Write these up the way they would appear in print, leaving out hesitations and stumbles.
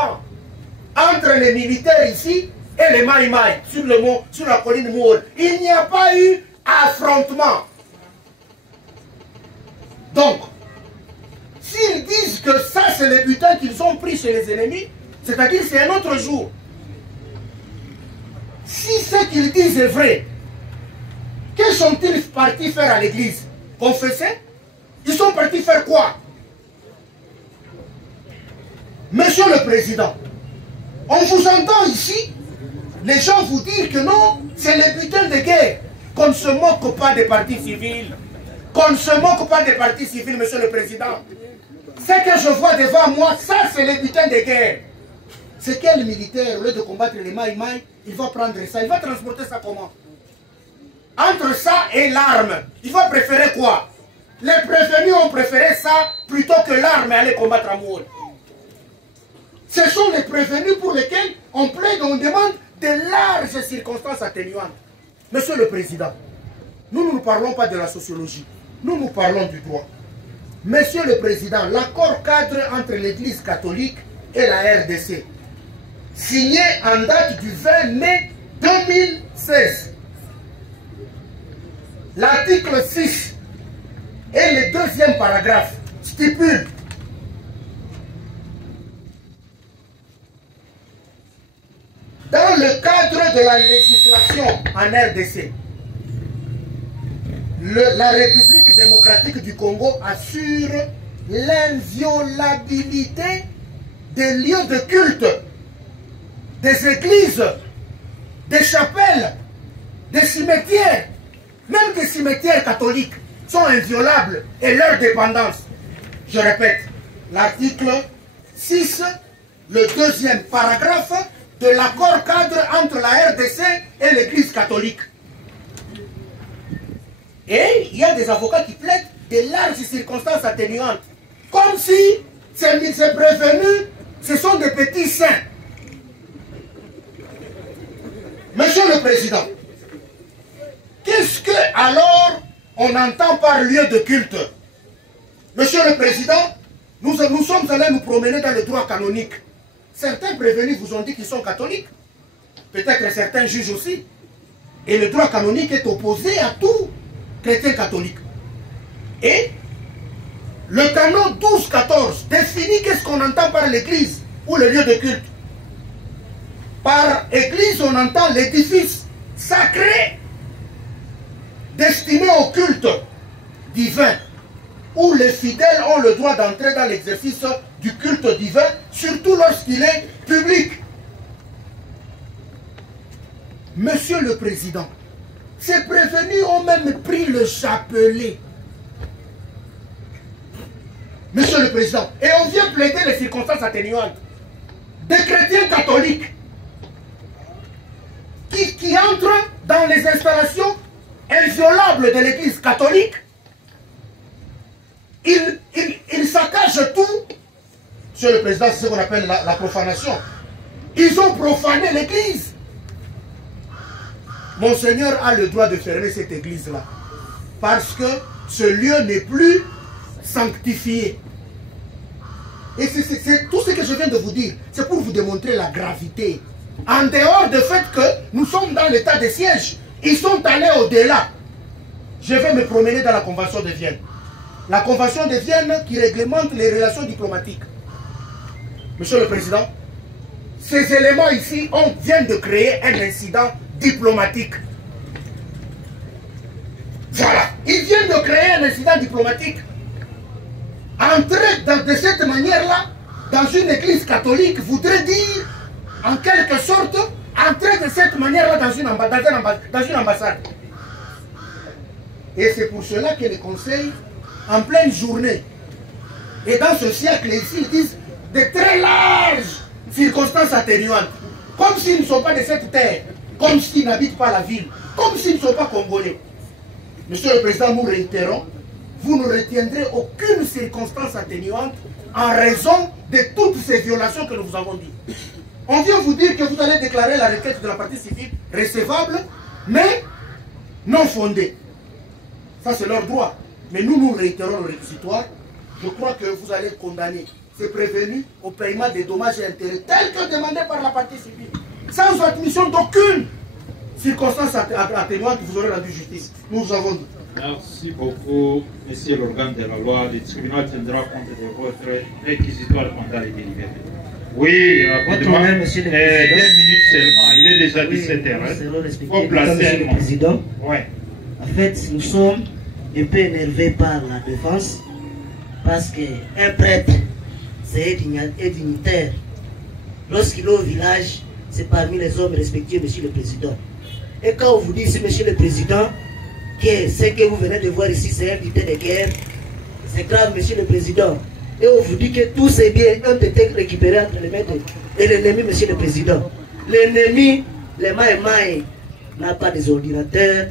entre les militaires ici et les Maïmaï sur la colline Mour. Il n'y a pas eu affrontement. Donc, s'ils disent que ça c'est le butin qu'ils ont pris chez les ennemis, c'est-à-dire c'est un autre jour. Si ce qu'ils disent est vrai, que sont-ils partis faire à l'église? Confesser? Ils sont partis faire quoi? Monsieur le Président, on vous entend ici, les gens vous disent que non, c'est les butins de guerre. Qu'on ne se moque pas des partis civils. Qu'on ne se moque pas des partis civils, Monsieur le Président. Ce que je vois devant moi, ça c'est les butins de guerre. C'est quel militaire, au lieu de combattre les Maïmaï, il va prendre ça, il va transporter ça comment? Entre ça et l'arme, il va préférer quoi? Les prévenus ont préféré ça plutôt que l'arme et aller combattre à Mour. Ce sont les prévenus pour lesquels on plaide, on demande de larges circonstances atténuantes. Monsieur le Président, nous ne parlons pas de la sociologie, nous parlons du droit. Monsieur le Président, l'accord cadre entre l'Église catholique et la RDC, signé en date du 20 mai 2016, l'article 6 et le deuxième paragraphe stipulent dans le cadre de la législation en RDC, la République démocratique du Congo assure l'inviolabilité des lieux de culte, des églises, des chapelles, des cimetières, même des cimetières catholiques sont inviolables et leur dépendance. Je répète, l'article 6, le deuxième paragraphe de l'accord cadre entre la RDC et l'Église catholique. Et il y a des avocats qui plaident de larges circonstances atténuantes. Comme si ces prévenus, ce sont des petits saints. Monsieur le Président, qu'est-ce que alors on entend par lieu de culte? Monsieur le Président, nous sommes allés nous promener dans le droit canonique. Certains prévenus vous ont dit qu'ils sont catholiques. Peut-être certains juges aussi. Et le droit canonique est opposé à tout chrétien catholique. Et le canon 12-14 définit qu'est-ce qu'on entend par l'église ou le lieu de culte. Par église, on entend l'édifice sacré destiné au culte divin, où les fidèles ont le droit d'entrer dans l'exercice du culte divin, surtout lorsqu'il est public. Monsieur le Président, ces prévenus ont même pris le chapelet. Monsieur le Président, et on vient plaider les circonstances atténuantes des chrétiens catholiques qui entrent dans les installations inviolables de l'Église catholique. Ils saccagent tout. Monsieur le Président, c'est ce qu'on appelle la profanation. Ils ont profané l'Église. Monseigneur a le droit de fermer cette église-là. Parce que ce lieu n'est plus sanctifié. Et c'est tout ce que je viens de vous dire. C'est pour vous démontrer la gravité. En dehors du fait que nous sommes dans l'état de siège. Ils sont allés au-delà. Je vais me promener dans la Convention de Vienne. La Convention de Vienne qui réglemente les relations diplomatiques. Monsieur le Président, ces éléments ici viennent de créer un incident diplomatique. Voilà. Ils viennent de créer un incident diplomatique. Entrer de cette manière-là dans une église catholique voudrait dire, en quelque sorte, entrer de cette manière-là dans une ambassade. Et c'est pour cela que les conseils, en pleine journée, et dans ce siècle ici, ils disent de très larges circonstances atténuantes, comme s'ils ne sont pas de cette terre, comme s'ils n'habitent pas la ville, comme s'ils ne sont pas congolais. Monsieur le Président, nous réitérons, vous ne retiendrez aucune circonstance atténuante en raison de toutes ces violations que nous vous avons dit. On vient vous dire que vous allez déclarer la requête de la partie civile recevable, mais non fondée. Ça, c'est leur droit. Mais nous réitérons le réquisitoire. Je crois que vous allez condamner c'est prévenu au paiement des dommages et intérêts tels que demandés par la partie civile, sans admission d'aucune circonstance atténuante que vous aurez rendu justice. Nous avons dit. Merci beaucoup, monsieur l'organe de la loi. Le tribunal tiendra compte de votre réquisitoire pendant les délibérés. Oui, rapidement. 2 minutes seulement. Il est déjà 17h. Il faut placer le président. Ouais. En fait, nous sommes un peu énervés par la défense parce qu'un prêtre, c'est un dignitaire. Lorsqu'il est au village, c'est parmi les hommes respectés, monsieur le président. Et quand on vous dit ici, monsieur le président, que ce que vous venez de voir ici, c'est un butin de guerre, c'est grave, monsieur le président. Et on vous dit que tous ces biens ont été récupérés entre les mains de l'ennemi, monsieur le président. L'ennemi, les maïmaï, n'a pas des ordinateurs,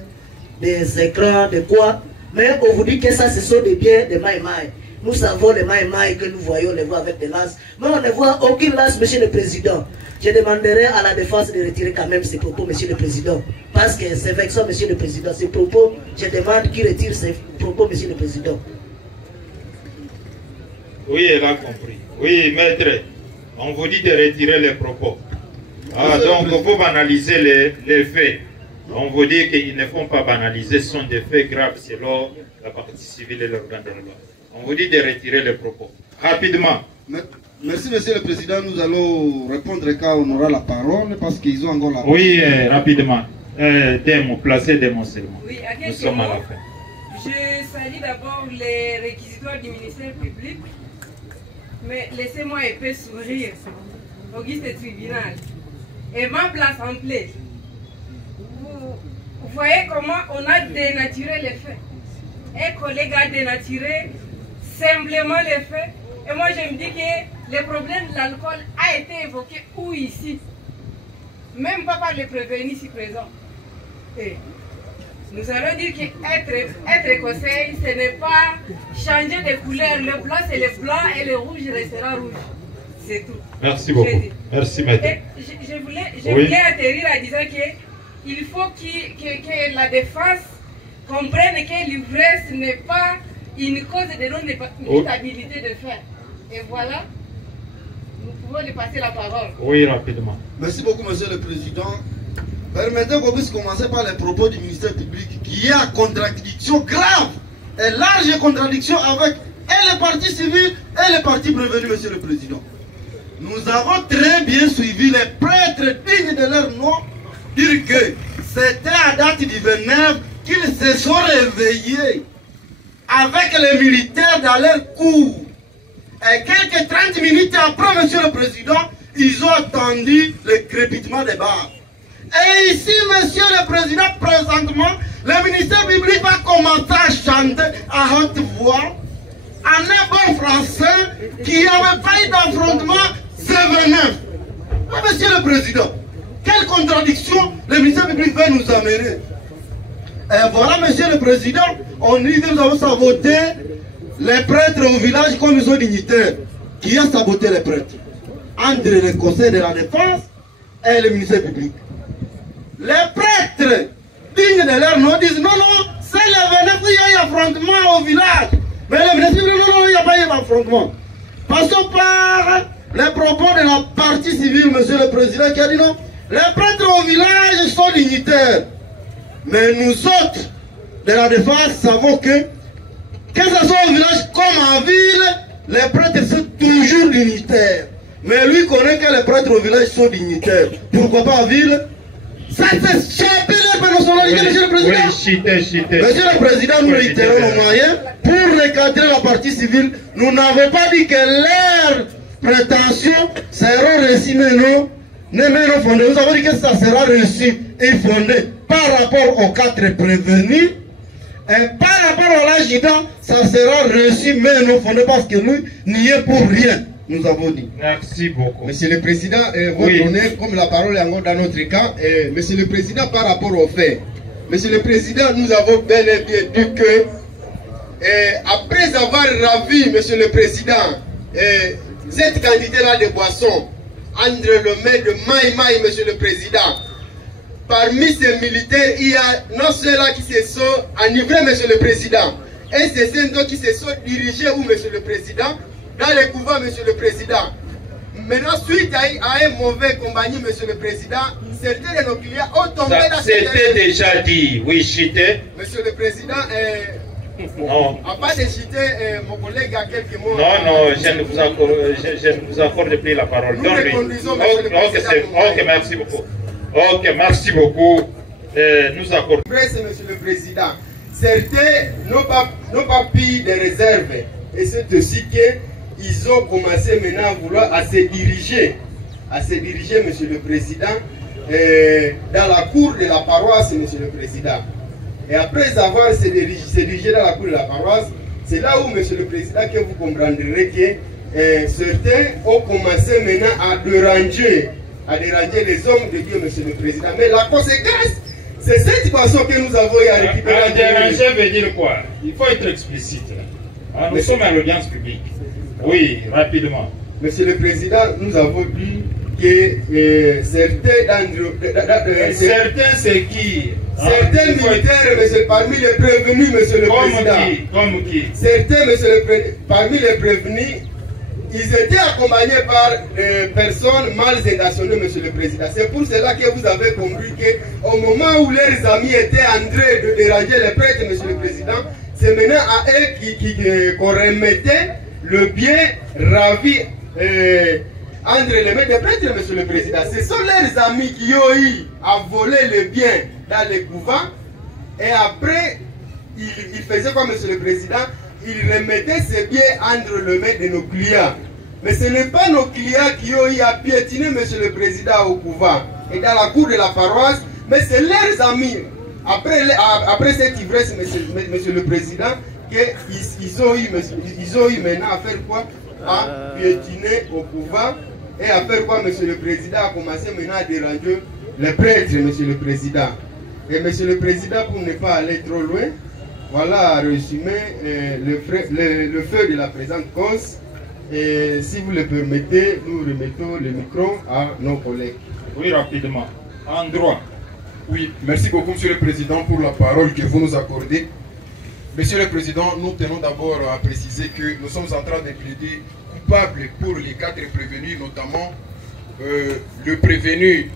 des écrans, de quoi. Mais on vous dit que ça, ce sont des biens de maïmaï. Nous savons les maïmaï que nous voyons, on les voit avec des lances. Mais on ne voit aucune lance, monsieur le président. Je demanderai à la défense de retirer quand même ces propos, monsieur le président. Parce que c'est vexant, monsieur le président. Ces propos, je demande qu'il retire ces propos, monsieur le président. Oui, elle a compris. Oui, maître, on vous dit de retirer les propos. Ah, donc, vous banalisez les faits. On vous dit qu'ils ne font pas banaliser, ce sont des faits graves selon la partie civile et l'organe de la loi. On vous dit de retirer les propos. Rapidement. Merci, monsieur le président. Nous allons répondre quand on aura la parole, parce qu'ils ont encore la parole. Oui, rapidement. Des mots, placez des mots seulement. Oui, à nous sommes à la fin. Je salue d'abord les réquisitoires du ministère public, mais laissez-moi un peu sourire. Auguste tribunal. Et ma place en plaît. Vous voyez comment on a dénaturé les faits. Un collègue a dénaturé simplement les faits. Et moi je me dis que le problème de l'alcool a été évoqué où ici? Même pas par les prévenus ici présents. Et nous allons dire qu'être écossais, ce n'est pas changer de couleur. Le blanc c'est le blanc et le rouge restera rouge. C'est tout. Merci beaucoup. Merci, maître. Je voulais atterrir en disant qu'il faut que la défense comprenne que l'ivresse n'est pas une cause de non-équitabilité de faire. Et voilà, nous pouvons lui passer la parole. Oui, rapidement. Merci beaucoup, monsieur le président. Permettez qu'on puisse commencer par les propos du ministère public, qui est en contradiction grave, et large contradiction avec et les partis civils et les partis prévenus, monsieur le président. Nous avons très bien suivi les prêtres dignes de leur nom dire que c'était à date du 29 qu'ils se sont réveillés avec les militaires dans leur cour. Et quelques 30 minutes après, monsieur le président, ils ont entendu le crépitement des barres. Et ici, monsieur le président, présentement, le ministère public va commencer à chanter à haute voix en un bon français qui n'avait pas eu d'affrontement, c'est 29. Mais monsieur le président, quelle contradiction le ministère public va nous amener? Et voilà, monsieur le président, on dit que nous avons saboté les prêtres au village comme ils sont dignitaires. Qui a saboté les prêtres? Entre le conseil de la défense et le ministère public. Les prêtres, dignes de leur nom, disent non, non, c'est le 29 il y a eu affrontement au village. Mais le ministère public, non, non, il n'y a pas eu d'affrontement. Passons par les propos de la partie civile, monsieur le président, qui a dit non, les prêtres au village sont dignitaires. Mais nous autres, de la défense, savons que ce soit au village comme en ville, les prêtres sont toujours dignitaires. Mais lui connaît que les prêtres au village sont dignitaires. Pourquoi pas en ville? Ça c'est chapé leur personnalité, monsieur le président. Oui, monsieur le président, nous réitérons nos moyens pour recadrer la partie civile. Nous n'avons pas dit que leurs prétentions seront reçues, mais non fondées. Nous avons dit que ça sera reçu et fondé par rapport aux 4 prévenus. Et par rapport à l'adjudant, ça sera reçu, mais non fondé, parce que nous n'y est pour rien. Nous avons dit. Merci beaucoup. Monsieur le Président, votre honneur, comme la parole est encore dans notre cas, Monsieur le Président, par rapport aux faits, Monsieur le Président, nous avons bel et bien dit que, après avoir ravi, Monsieur le Président, cette quantité-là de boissons, entre le maire de Maïmaï, Monsieur le Président, parmi ces militaires, il y a non ceux-là qui se sont enivrés, Monsieur le Président, et c'est ceux qui se sont dirigés où, Monsieur le Président, dans les couvents, Monsieur le Président. Maintenant, suite à un mauvais compagnie, Monsieur le Président, certains de nos clients ont tombé dans cette... C'était déjà dit, oui, chité. Monsieur le Président, non. à part de citer, mon collègue a quelques mots. Non, je ne vous accorde plus la parole. Nous reconduisons, Monsieur le Président. Ok, merci beaucoup. Ok, merci beaucoup. Nous accordons. Monsieur le Président, certains n'ont pas pris de réserves. Et c'est aussi qu'ils ont commencé maintenant à vouloir à se diriger, Monsieur le Président, dans la cour de la paroisse, Monsieur le Président. Et après avoir se dirigé dans la cour de la paroisse, c'est là où, Monsieur le Président, que vous comprendrez que certains ont commencé maintenant à déranger les hommes de Dieu, Monsieur le Président. Mais la conséquence, c'est cette façon que nous avons eu à récupérer. Déranger veut dire quoi? Il faut être explicite. Nous sommes à l'audience publique. Oui, rapidement. Monsieur le Président, nous avons dit que certains c'est qui? Certains militaires, monsieur, parmi les prévenus, Monsieur le Président. Comme qui? Certains, parmi les prévenus, ils étaient accompagnés par des personnes mal intentionnées, Monsieur le Président. C'est pour cela que vous avez compris qu'au moment où leurs amis étaient en train de déranger les prêtres, Monsieur le Président, c'est maintenant à eux qu'on remettait le bien ravi entre les mains des prêtres, Monsieur le Président. Ce sont leurs amis qui ont eu à voler le bien dans les couvents. Et après, ils faisaient quoi, Monsieur le Président? Ils remettaient ces biens entre les mains de nos clients. Mais ce n'est pas nos clients qui ont eu à piétiner, Monsieur le Président, au couvent et dans la cour de la paroisse, mais c'est leurs amis. Après cette ivresse, Monsieur le Président, qu'ils ont eu maintenant à faire quoi? À piétiner au couvent et à faire quoi, Monsieur le Président? A commencé maintenant à déranger les prêtres, Monsieur le Président. Et Monsieur le Président, pour ne pas aller trop loin, voilà, résumé le feu de la présente cause. Et si vous le permettez, nous remettons le micro à nos collègues. Oui, rapidement. En droit. Oui, merci beaucoup, Monsieur le Président, pour la parole que vous nous accordez. Monsieur le Président, nous tenons d'abord à préciser que nous sommes en train de plaider coupable pour les 4 prévenus, notamment le prévenu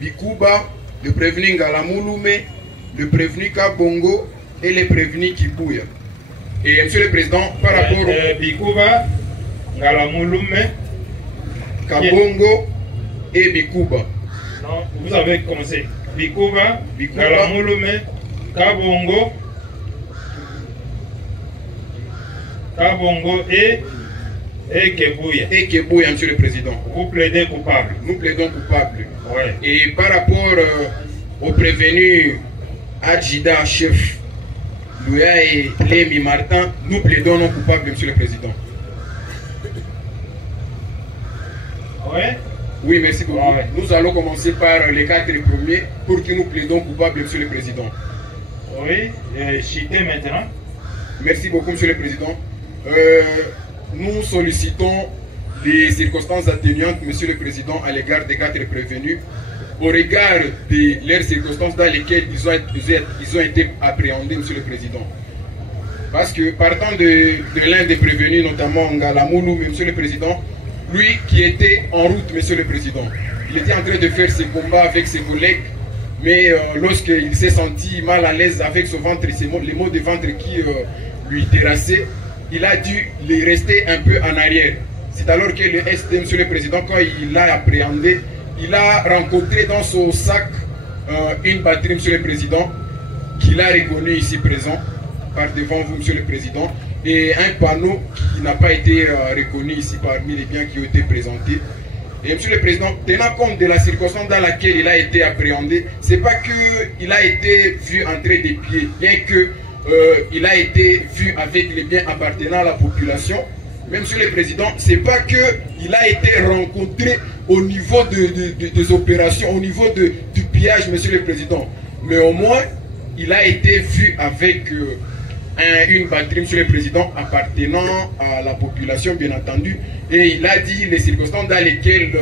Bikuba, le prévenu Ngalamulume, le prévenu Kabongo et le prévenu Kibuya. Et Monsieur le Président, par rapport au Bikuba, Ngalamulume, Kabongo et Bikuba. Non, vous avez commencé. Bikuba, Ngalamulume, Kabongo et Kebuya. Et Kebuya, Monsieur le Président. Vous plaidez coupable. Nous plaidons coupable. Ouais. Et par rapport au prévenu Adjida, chef Louya et Lémi Martin, nous plaidons non coupables, Monsieur le Président. Ouais. Oui, merci beaucoup. Ouais. Nous allons commencer par les 4 premiers pour que nous plaidons coupables, Monsieur le Président. Oui, chité maintenant. Merci beaucoup, Monsieur le Président. Nous sollicitons des circonstances atténuantes, Monsieur le Président, à l'égard des 4 prévenus, au regard de leurs circonstances dans lesquelles ils ont été appréhendés, Monsieur le Président. Parce que partant de l'un des prévenus, notamment Ngalamoulou, Monsieur le Président, lui qui était en route, Monsieur le Président, il était en train de faire ses combats avec ses collègues, mais lorsqu'il s'est senti mal à l'aise avec son ventre, les maux de ventre qui lui terrassaient, il a dû les rester un peu en arrière. C'est alors que le ST, Monsieur le Président, quand il l'a appréhendé, il a rencontré dans son sac une batterie, Monsieur le Président, qu'il a reconnu ici présent, par devant vous, Monsieur le Président, et un panneau qui n'a pas été reconnu ici parmi les biens qui ont été présentés. Et Monsieur le Président, tenant compte de la circonstance dans laquelle il a été appréhendé, c'est pas qu'il a été vu entrer des pieds, bien que il a été vu avec les biens appartenant à la population. Mais Monsieur le Président, c'est pas qu'il a été rencontré au niveau des opérations, au niveau du pillage, Monsieur le Président. Mais au moins, il a été vu avec une batterie, Monsieur le Président, appartenant à la population, bien entendu. Et il a dit les circonstances dans lesquelles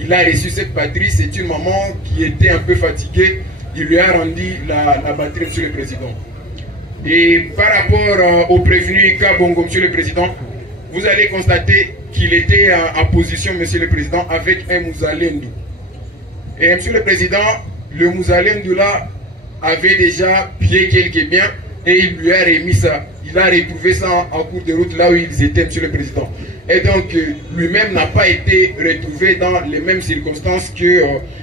il a reçu cette batterie. C'est une maman qui était un peu fatiguée. Il lui a rendu la batterie, Monsieur le Président. Et par rapport au prévenu Kabongo, Monsieur le Président, vous allez constater qu'il était en position, Monsieur le Président, avec un Mouzalendu. Et Monsieur le Président, le Mouzalendu là avait déjà pillé quelques biens et il lui a remis ça. Il a retrouvé ça en cours de route là où ils étaient, Monsieur le Président. Et donc, lui-même n'a pas été retrouvé dans les mêmes circonstances que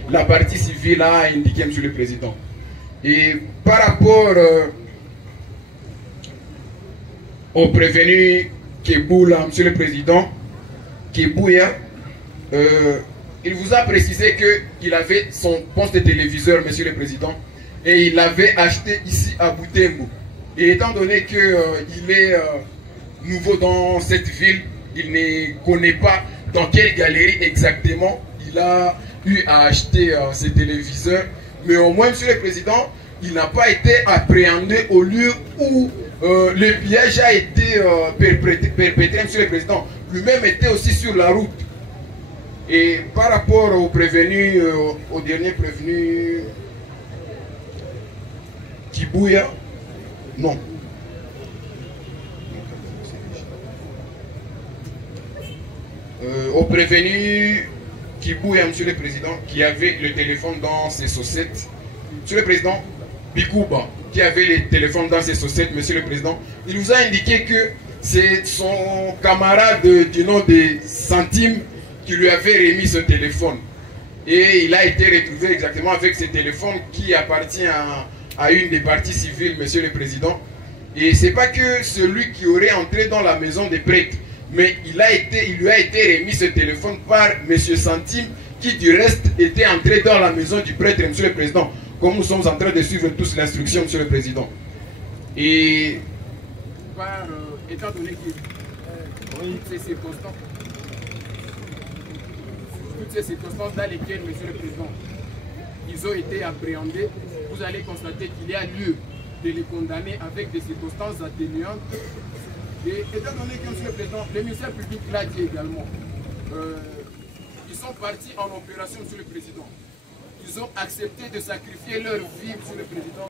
la partie civile a indiqué, Monsieur le Président. Et par rapport au prévenu Keboula, Monsieur le Président, Kebouya, il vous a précisé qu'il avait son poste de téléviseur, Monsieur le Président, et il l'avait acheté ici à Butembo. Et étant donné qu'il est nouveau dans cette ville, il ne connaît pas dans quelle galerie exactement il a eu à acheter ces téléviseurs. Mais au moins, Monsieur le Président, il n'a pas été appréhendé au lieu où le piège a été perpétré, Monsieur le Président. Lui-même était aussi sur la route. Et par rapport au prévenu, au dernier prévenu, Kibouya, non. Au prévenu Kibouya, Monsieur le Président, qui avait le téléphone dans ses chaussettes. Monsieur le Président, Bikouba, qui avait le téléphone dans ses chaussettes, Monsieur le Président, il nous a indiqué que c'est son camarade du nom de Centime qui lui avait remis ce téléphone. Et il a été retrouvé exactement avec ce téléphone qui appartient à une des parties civiles, Monsieur le Président. Et c'est pas que celui qui aurait entré dans la maison des prêtres, mais il lui a été remis ce téléphone par Monsieur Centime, qui du reste était entré dans la maison du prêtre, Monsieur le Président, comme nous sommes en train de suivre tous l'instruction, Monsieur le Président. Et étant donné que toutes ces circonstances dans lesquelles, Monsieur le Président, ils ont été appréhendés, vous allez constater qu'il y a lieu de les condamner avec des circonstances atténuantes. Et étant donné que, Monsieur le Président, le ministère public l'a dit également, ils sont partis en opération, Monsieur le Président. Ils ont accepté de sacrifier leur vie, Monsieur le Président.